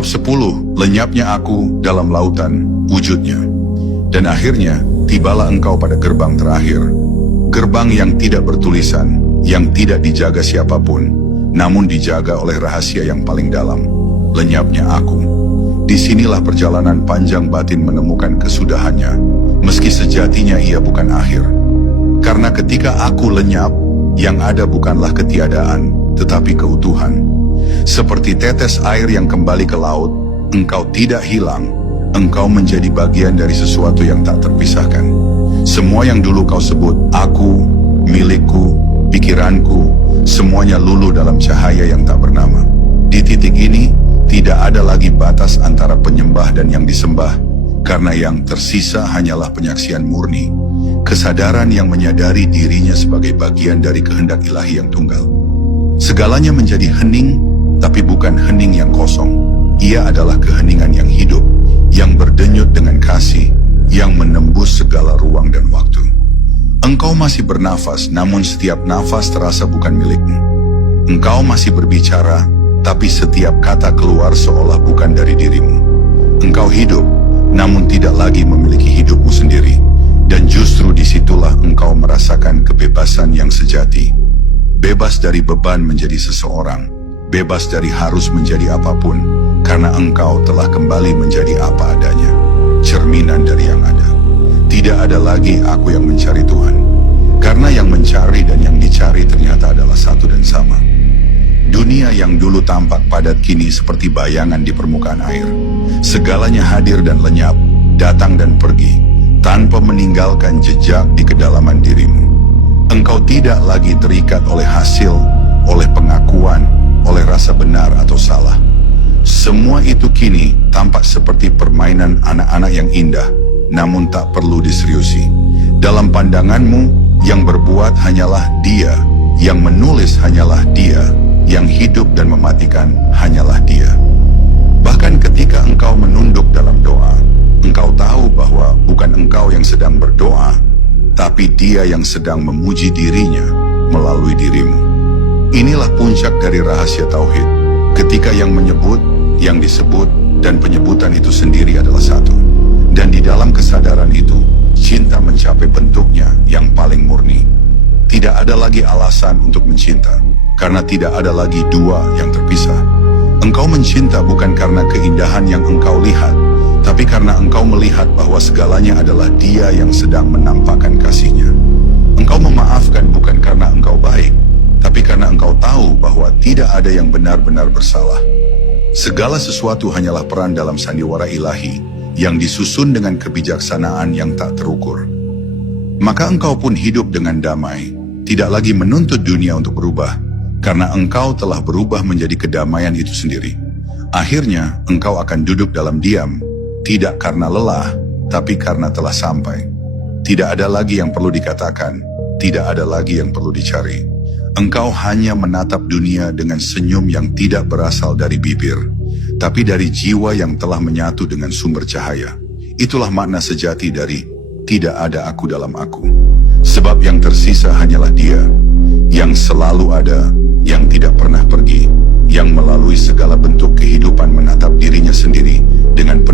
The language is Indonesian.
Bab 10, lenyapnya aku dalam lautan wujudnya. Dan akhirnya, tibalah engkau pada gerbang terakhir. Gerbang yang tidak bertulisan, yang tidak dijaga siapapun, namun dijaga oleh rahasia yang paling dalam. Lenyapnya aku. Disinilah perjalanan panjang batin menemukan kesudahannya, meski sejatinya ia bukan akhir. Karena ketika aku lenyap, yang ada bukanlah ketiadaan, tetapi keutuhan. Seperti tetes air yang kembali ke laut, engkau tidak hilang, engkau menjadi bagian dari sesuatu yang tak terpisahkan. Semua yang dulu kau sebut, aku, milikku, pikiranku, semuanya luluh dalam cahaya yang tak bernama. Di titik ini, tidak ada lagi batas antara penyembah dan yang disembah, karena yang tersisa hanyalah penyaksian murni, kesadaran yang menyadari dirinya sebagai bagian dari kehendak ilahi yang tunggal. Segalanya menjadi hening, tapi bukan hening yang kosong. Ia adalah keheningan yang hidup, yang berdenyut dengan kasih, yang menembus segala ruang dan waktu. Engkau masih bernafas, namun setiap nafas terasa bukan milikmu. Engkau masih berbicara, tapi setiap kata keluar seolah bukan dari dirimu. Engkau hidup, namun tidak lagi memiliki hidupmu sendiri. Dan justru disitulah engkau merasakan kebebasan yang sejati. Bebas dari beban menjadi seseorang, bebas dari harus menjadi apapun, karena engkau telah kembali menjadi apa adanya, cerminan dari yang ada. Tidak ada lagi aku yang mencari Tuhan, karena yang mencari dan yang dicari ternyata adalah satu dan sama. Dunia yang dulu tampak padat kini seperti bayangan di permukaan air. Segalanya hadir dan lenyap, datang dan pergi, tanpa meninggalkan jejak di kedalaman dirimu. Engkau tidak lagi terikat oleh hasil, oleh pengakuan, oleh rasa benar atau salah. Semua itu kini tampak seperti permainan anak-anak yang indah, namun tak perlu diseriusi. Dalam pandanganmu, yang berbuat hanyalah Dia, yang menulis hanyalah Dia, yang hidup dan mematikan hanyalah Dia. Bahkan ketika engkau menunduk dalam doa, engkau tahu bahwa bukan engkau yang sedang berdoa, tapi Dia yang sedang memuji dirinya melalui dirimu. Inilah puncak dari rahasia tauhid. Ketika yang menyebut, yang disebut, dan penyebutan itu sendiri adalah satu. Dan di dalam kesadaran itu, cinta mencapai bentuknya yang paling murni. Tidak ada lagi alasan untuk mencinta, karena tidak ada lagi dua yang terpisah. Engkau mencinta bukan karena keindahan yang engkau lihat, tapi karena engkau melihat bahwa segalanya adalah Dia yang sedang menampakkan kasih-Nya. Engkau memaafkan bukan karena engkau baik, tapi karena engkau tahu bahwa tidak ada yang benar-benar bersalah. Segala sesuatu hanyalah peran dalam sandiwara ilahi yang disusun dengan kebijaksanaan yang tak terukur. Maka engkau pun hidup dengan damai, tidak lagi menuntut dunia untuk berubah, karena engkau telah berubah menjadi kedamaian itu sendiri. Akhirnya engkau akan duduk dalam diam, tidak karena lelah, tapi karena telah sampai. Tidak ada lagi yang perlu dikatakan, tidak ada lagi yang perlu dicari. Engkau hanya menatap dunia dengan senyum yang tidak berasal dari bibir, tapi dari jiwa yang telah menyatu dengan sumber cahaya. Itulah makna sejati dari tidak ada aku dalam aku. Sebab yang tersisa hanyalah Dia, yang selalu ada, yang tidak pernah pergi, yang melalui segala bentuk kehidupan menatap dirinya sendiri dengan penuh